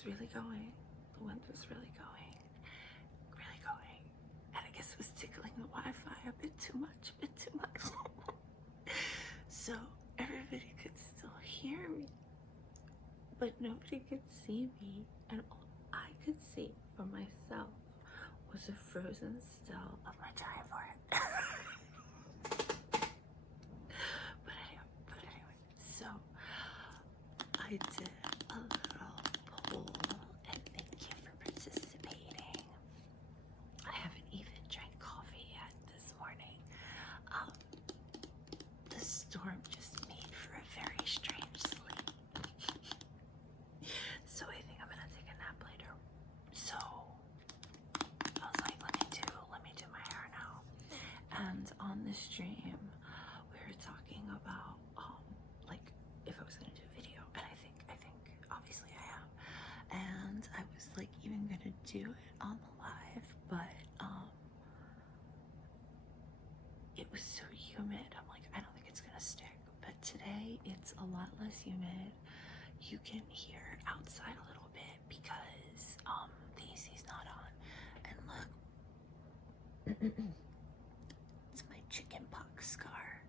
was really going. The wind was really going. Really going. And I guess it was tickling the Wi-Fi a bit too much. So everybody could still hear me, but nobody could see me, and all I could see for myself was a frozen still of my giant forehead. but anyway, so I did a little poll, and thank you for participating. I haven't even drank coffee yet this morning. The storm just made for a very strange sleep. So I think I'm gonna take a nap later. So I was like, let me do my hair now. And on the stream, we were talking about like if I was gonna do a video, and I think obviously I am. And I was like even gonna do it on the live, but it was so humid. I'm like, I don't think it's gonna stick. But today it's a lot less humid. You can hear outside a little bit because the AC's not on. And look, it's my chicken pox scar.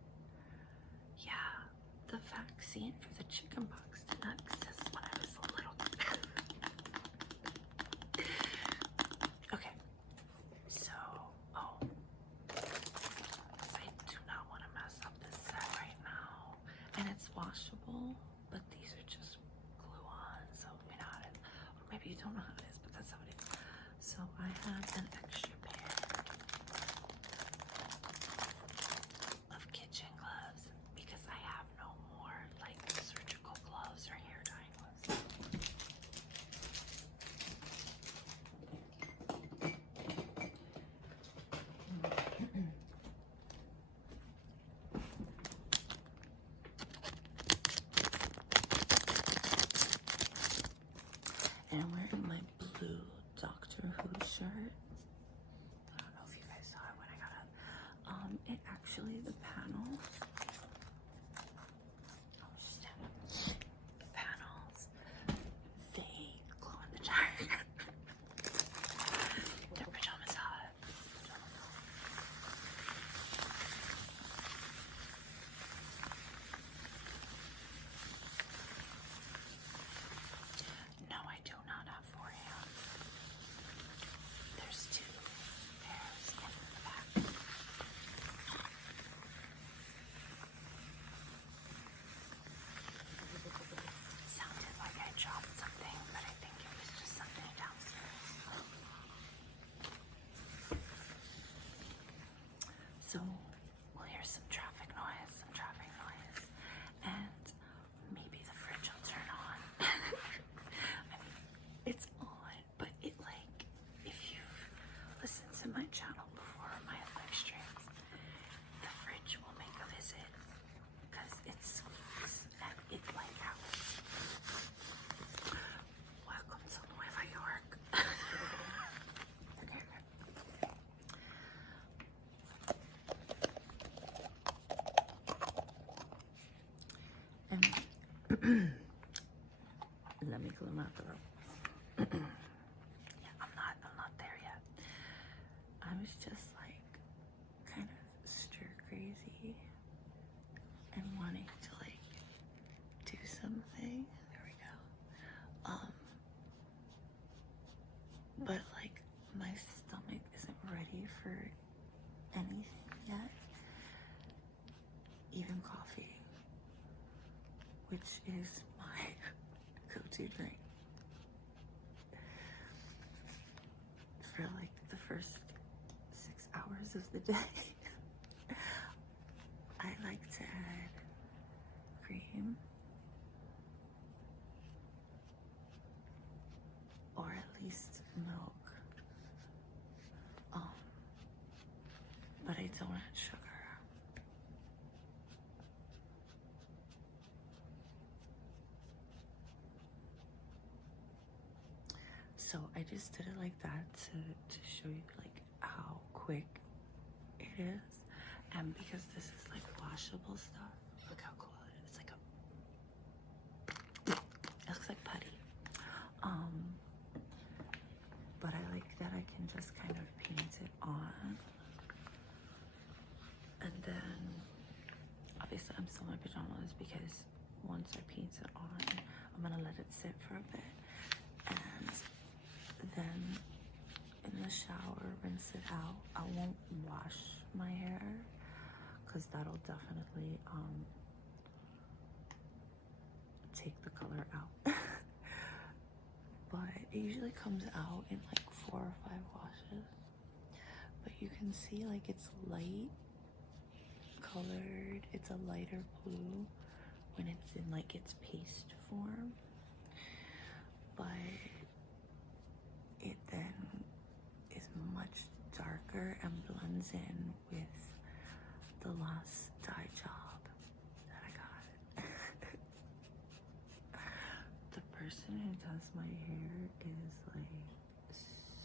Yeah, the vaccine for the chicken pox did not exist when I was little. Okay, so I do not want to mess up this set right now, and it's washable, but these are just glue-on, so you know how it is. Or maybe you don't know how it is, but that's how it is. So I have an extra pair of kitchen gloves because I have no more like surgical gloves or hair dyeing gloves. And I'm wearing my blue Doctor Who shirt. I don't know if you guys saw it when I got it. It actually, the panels, I'll just stand up. The panels, they glow in the dark. Their pajamas hot. No, I do not have 4 hands. There's 2 pairs in the back. Sounded like I dropped something, but I think it was just something downstairs. So we'll hear some traffic noise, and maybe the fridge will turn on. I mean, it's on, but it like, if you've listened to my channel before, my live streams, the fridge will make a visit because it squeaks and it like howls. Welcome to Nueva York. Okay. And let me clear my throat. Yeah, I'm not there yet. I was just like kind of stir crazy and wanting to like do something. There we go. But like my stomach isn't ready for anything yet. Even coffee, which is my go-to drink for like the first 6 hours of the day. I like to add cream, or at least milk, but I don't add sugar. So I just did it like that to show you like how quick it is. And because this is like washable stuff, look how cool it is. It's like it looks like putty. just kind of paint it on. And then, obviously I'm still in my pajamas because once I paint it on, I'm gonna let it sit for a bit. And then in the shower, rinse it out. I won't wash my hair because that'll definitely take the color out. But it usually comes out in like 4 or 5 washes. But you can see like it's light colored. It's a lighter blue when it's in like its paste form. But it then is much darker and blends in with the last dye job that I got. The person who does my hair is like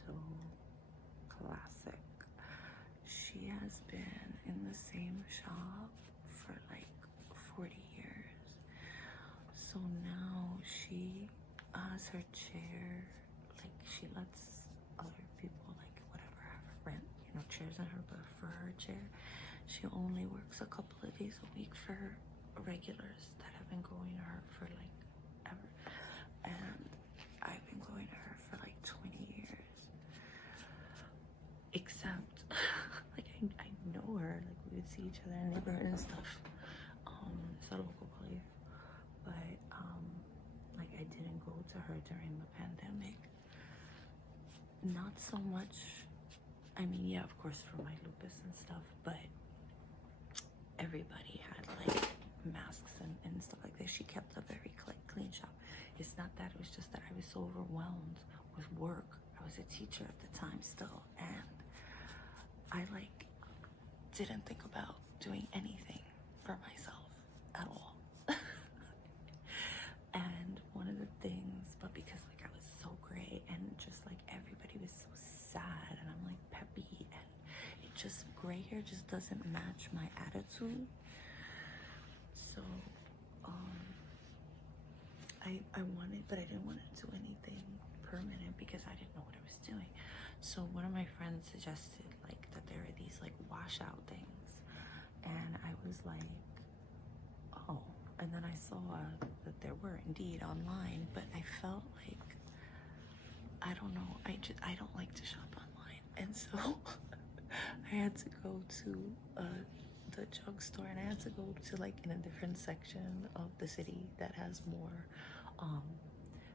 so classic. She has been in the same shop for like 40 years. So now she has her chair, like she lets other people like whatever have rent, you know, chairs in her, but for her chair, she only works a couple of days a week for her regulars that have been going to her for like ever. And I've been going to her for like 20 years. Except like I know her, like we would see each other in the neighborhood and stuff. It's a local place. But like I didn't go to her during the pandemic. Not so much, I mean, yeah, of course for my lupus and stuff, but everybody had like masks and stuff like that. She kept a very clean shop. It's not that, it was just that I was so overwhelmed with work. I was a teacher at the time still, and I like didn't think about doing anything for myself at all. And one of the things, but because like I was so great and just like everybody was so sad and I'm like peppy, and it just, gray hair just doesn't match my attitude. So I wanted, but I didn't want to do anything permanent because I didn't know what I was doing. So one of my friends suggested like that there are these like washout things, and I was like, oh. And then I saw that there were indeed online, but I felt like, I don't know, I don't like to shop online, and so I had to go to the drugstore, and I had to go to like in a different section of the city that has more,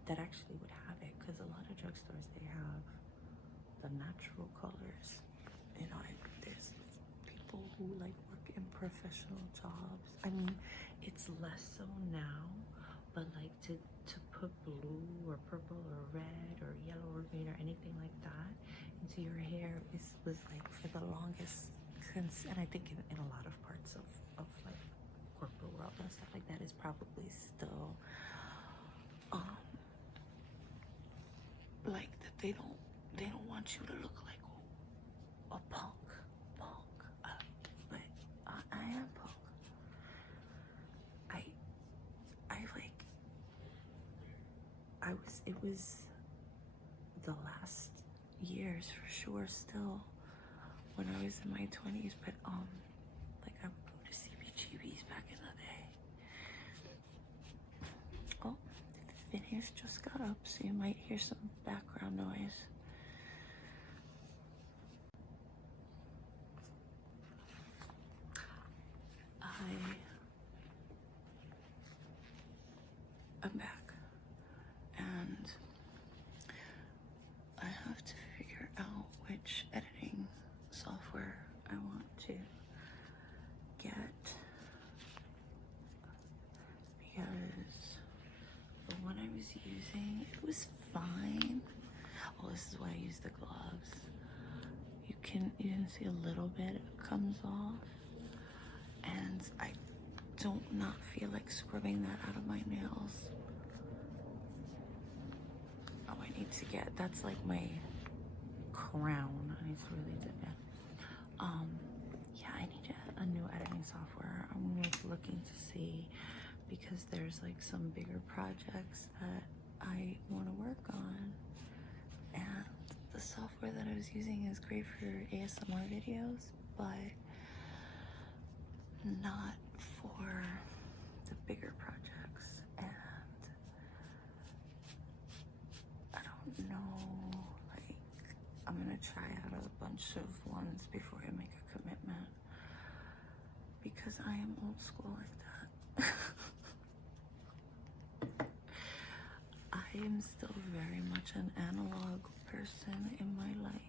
that actually would have it, because a lot of drugstores, they have the natural colors. You know, there's people who like work in professional jobs. I mean, it's less so now, but like to put blue or purple or red or yellow or green or anything like that into your hair was like for the longest, and I think in a lot of parts of like corporate world and stuff like that, is probably still like that they don't want you to look like a punk, but I am punk. It was the last years for sure still when I was in my 20s, but like I would go to CBGB's back in the day. Oh, Phineas just got up, so you might hear some background noise. I'm back, and I have to figure out which editing software I want to get, because the one I was using, it was fine. Oh, this is why I use the gloves. You can see a little bit comes off, and I don't not feel like scrubbing that out of my nails. Oh, I need to get, that's like my crown. I need to really do that. Yeah, I need a new editing software. I'm like looking to see, because there's like some bigger projects that I want to work on, and the software that I was using is great for ASMR videos, but not for the bigger projects. And I don't know, like, I'm gonna try out a bunch of ones before I make a commitment, because I am old school like that. I am still very much an analog person in my life.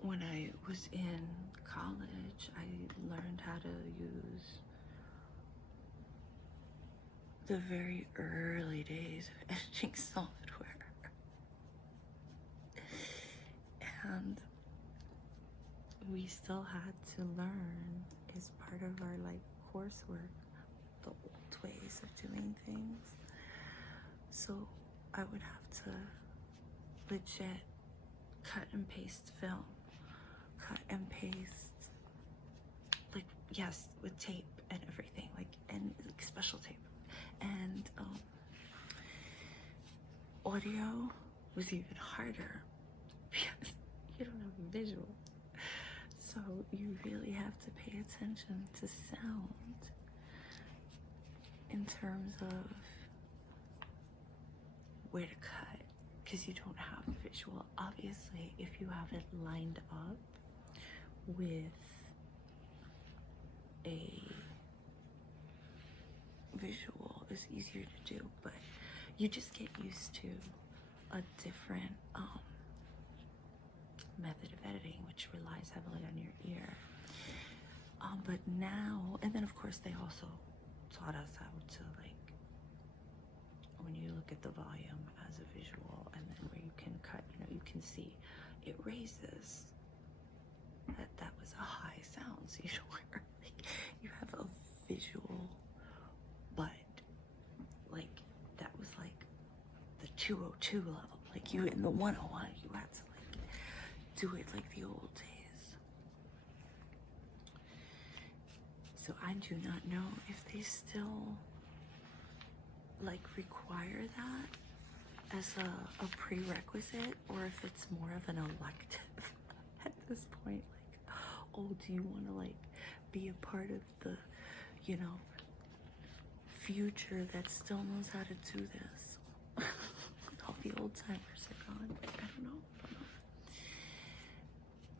When I was in college, I learned how to use the very early days of editing software. And we still had to learn as part of our like coursework the old ways of doing things. So I would have to legit cut and paste film, cut and paste, like, yes, with tape and everything, like, and like special tape. And audio was even harder because you don't have a visual. So you really have to pay attention to sound in terms of where to cut, because you don't have a visual. Obviously, if you have it lined up with a visual, it's easier to do, but you just get used to a different method of editing, which relies heavily on your ear. But now, and then of course they also taught us how to, like, when you look at the volume as a visual, and then where you can cut, you can see it raises. That was a high sound, so you know where, like, you have a visual, but like that was like the 202 level. Like, you in the 101, you had to like do it like the old days. So I do not know if they still like require that as a prerequisite, or if it's more of an elective at this point. Like, oh, do you want to like be a part of the, future that still knows how to do this? All the old timers are gone. I don't know.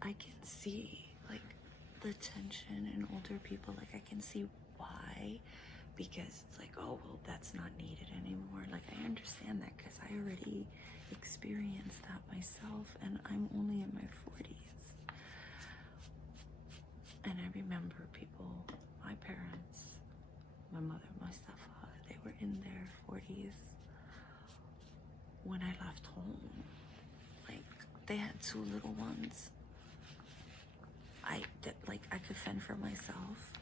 I can see like the tension in older people. Like, I can see why, because it's like, oh, well, that's not needed anymore. Like, I understand that because I already experienced that myself, and I'm only in my 40s. And I remember people, my parents, my mother, my stepfather, they were in their 40s when I left home. Like, they had 2 little ones. I could fend for myself.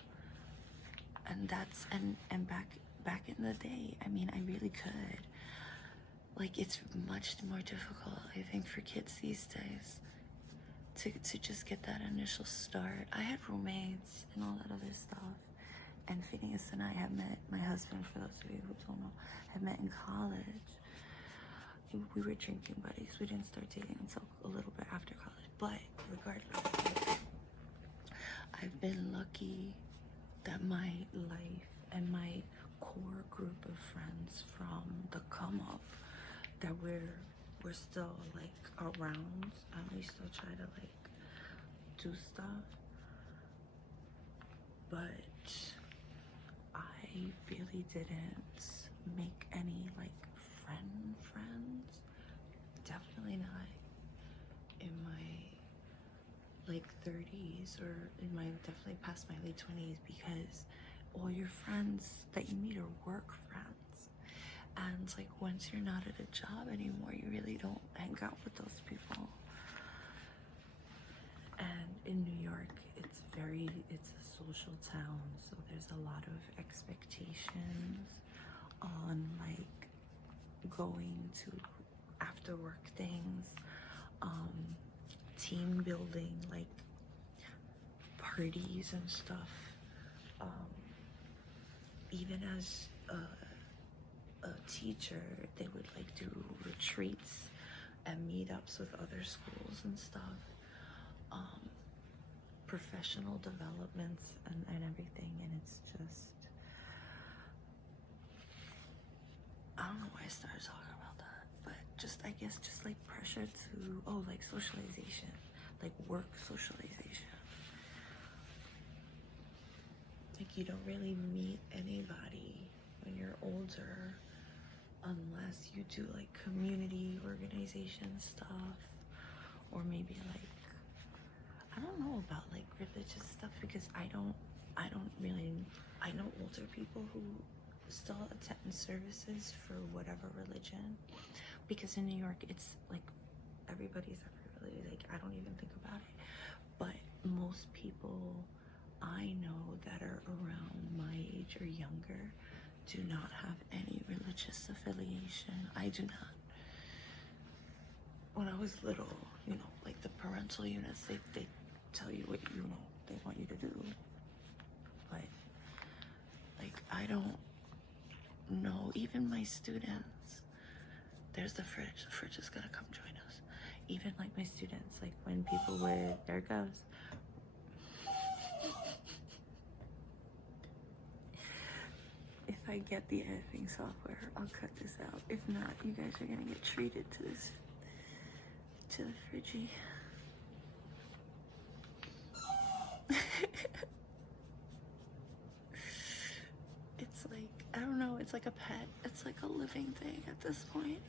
And that's, and back in the day, I mean, I really could. Like, it's much more difficult, I think, for kids these days to just get that initial start. I had roommates and all that other stuff. And Phineas and I had met, my husband, for those of you who don't know, had met in college. We were drinking buddies. We didn't start dating until a little bit after college. But regardless, I've been lucky that my life and my core group of friends from the come up, that we're still like around, and we still try to like do stuff. But I really didn't make any like friends. Definitely not in my like 30s, or in my, definitely past my late 20s, because all your friends that you meet are work friends. And like, once you're not at a job anymore, you really don't hang out with those people. And in New York, it's a social town, so there's a lot of expectations on like going to after work things, team building, like parties and stuff. Even as a teacher, they would like do retreats and meetups with other schools and stuff, professional developments and everything, and it's just, I don't know why I started talking about that, but just, I guess, just like pressure to, oh, like socialization, like work socialization. Like you don't really meet anybody when you're older unless you do like community organization stuff, or maybe like, I don't know about like religious stuff, because I don't really, I know older people who still attend services for whatever religion, because in New York it's like everybody's every religion, like I don't even think about it, but most people I know that are around my age or younger do not have any religious affiliation. I do not. When I was little, you know, like the parental units, they tell you what, you know, they want you to do. But like I don't know, even my students, there's the fridge. The fridge is gonna come join us. Even like my students, like when people would, there it goes. If I get the editing software, I'll cut this out. If not, you guys are gonna get treated to this, to the fridgy. It's like, I don't know, it's like a pet. It's like a living thing at this point.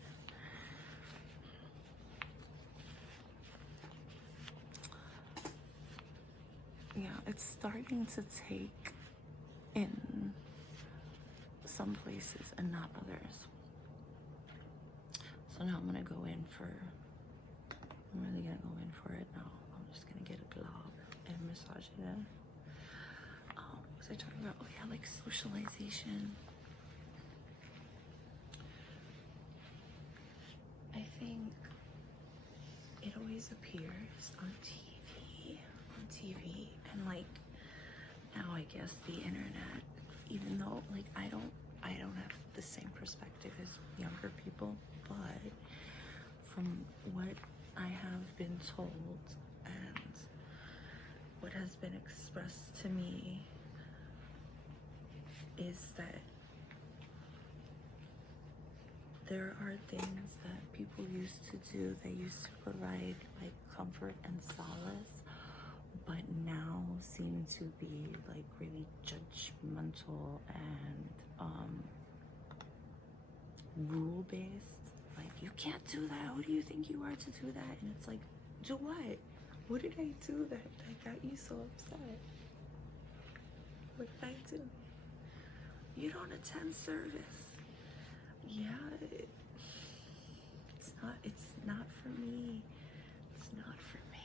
Yeah, it's starting to take in some places and not others. So now I'm gonna go in for, I'm really gonna go in for it now. I'm just gonna get a glove and massage it in. What was I talking about? Oh yeah, like socialization. I think it always appears on TV, and like now I guess the internet, even though like I don't have the same perspective as younger people, but from what I have been told and what has been expressed to me is that there are things that people used to do that used to provide like comfort and solace, but now seem to be like really judgmental and rule-based. Like, you can't do that. Who do you think you are to do that? And it's like, do what? What did I do that got you so upset? What did I do? You don't attend service. Yeah, it's not for me. It's not for me.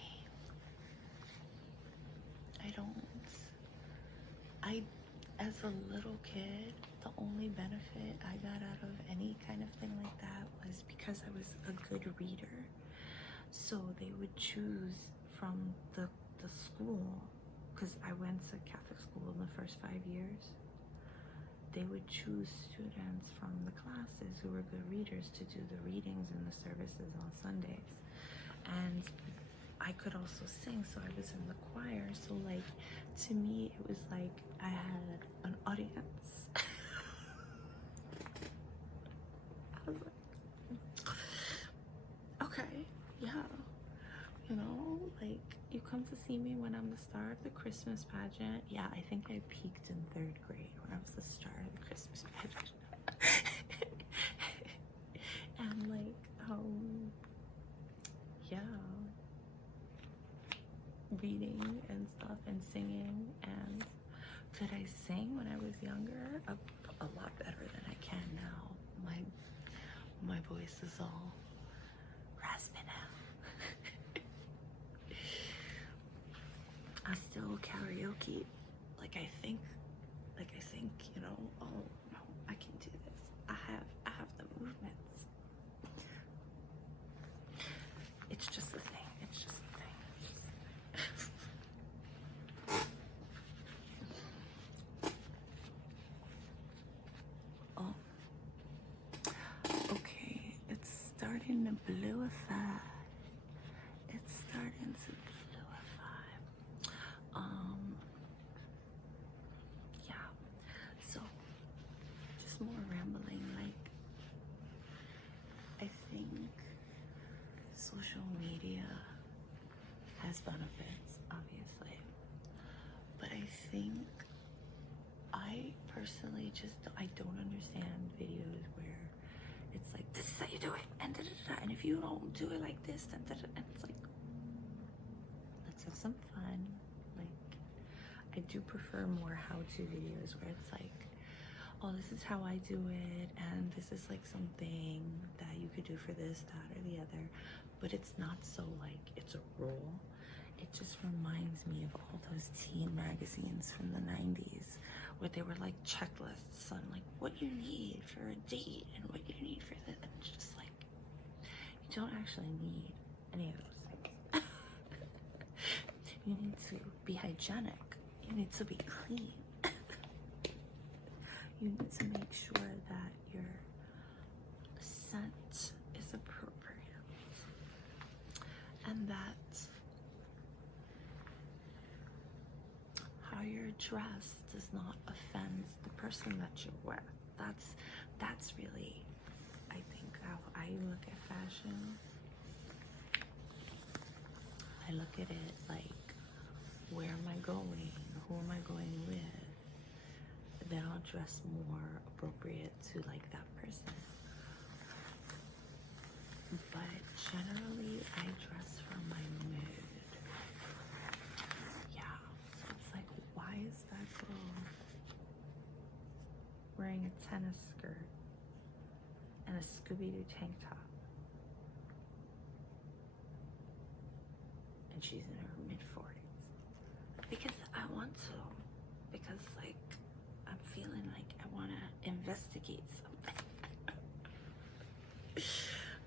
As a little kid, the only benefit I got out of any kind of thing like that was because I was a good reader. So they would choose from the school, because I went to Catholic school in the first 5 years. They would choose students from the classes who were good readers to do the readings and the services on Sundays. And I could also sing, so I was in the choir. So like, to me, it was like I had an audience. I was like, okay, yeah, you know, like you come to see me when I'm the star of the Christmas pageant. Yeah, I think I peaked in 3rd grade when I was the star of the Christmas pageant. And like, yeah, reading and stuff and singing. And could I sing when I was younger? A lot better than I can now. My voice is all raspy now. I still karaoke. Like I think, you know, oh no, I can do this. I have the movements. It's just a thing. It's just a thing. Oh. Okay, it's starting starting to bluify. It's starting to bluify. Yeah. So, just more rambling. Like, I think social media has benefits, obviously, but I think I personally I don't understand videos where it's like, this is how you do it, and da-da-da-da, and if you don't do it like this, then da-da-da, and it's like, let's have some fun. Like, I do prefer more how-to videos where it's like, oh, this is how I do it, and this is like something that you could do for this, that, or the other, but it's not so like it's a rule. It just reminds me of all those teen magazines from the 90s where they were like checklists on like what you need for a date and what you need for this, and it's just like, you don't actually need any of those things. You need to be hygienic, you need to be clean. You need to make sure that your scent is appropriate and that how you're dressed does not offend the person that you're with. That's really, I think, how I look at fashion. I look at it like, where am I going? Who am I going with? Then I'll dress more appropriate to like that person. But generally, I dress for my mood. Yeah, so it's like, why is that girl wearing a tennis skirt and a Scooby-Doo tank top? And she's in her mid-40s. Because I want to. Because, like, I'm feeling like I want to investigate something.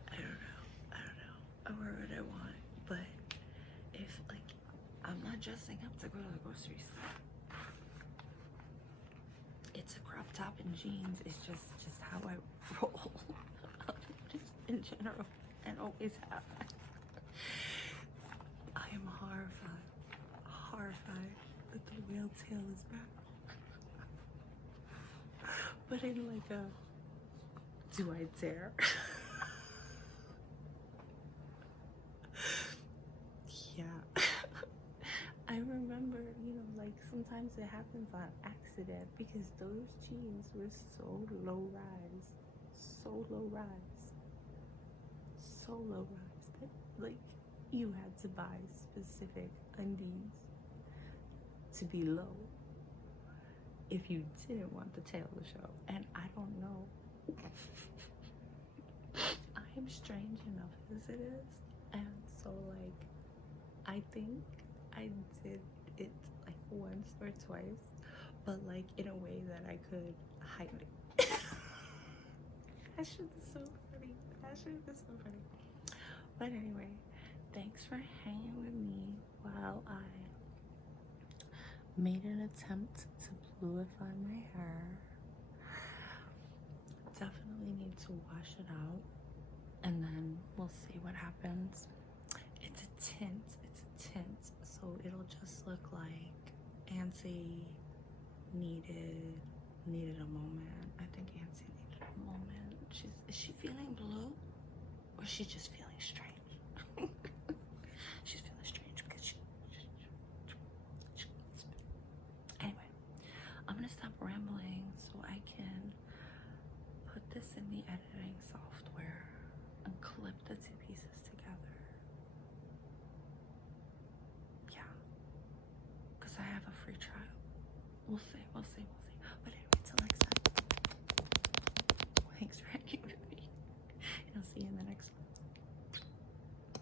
I don't know. I wear what I want, but if, like, I'm not dressing up to go to the grocery store. It's a crop top and jeans. It's just how I roll. Just in general, and always have. I am horrified that the whale tail is back. But in like a, do I dare? Yeah. I remember, like sometimes it happens on accident because those jeans were so low rise that like you had to buy specific undies to be low if you didn't want the tail to show. And I don't know. I am strange enough as it is. And so like, I think I did it like once or twice, but like in a way that I could hide it. That shit is so funny. But anyway, thanks for hanging with me while I made an attempt to bluify my hair. Definitely need to wash it out, and then we'll see what happens. It's a tint, so it'll just look like Auntie needed a moment. I think Auntie needed a moment. Is she feeling blue, or is she just feeling strange? She's feeling strange because anyway, I'm gonna stop rambling so I can put this in the editing software and clip the two pieces together. Yeah, because I have a free trial. We'll see. But anyway, till next time. Thanks for hanging with me, and I'll see you in the next one.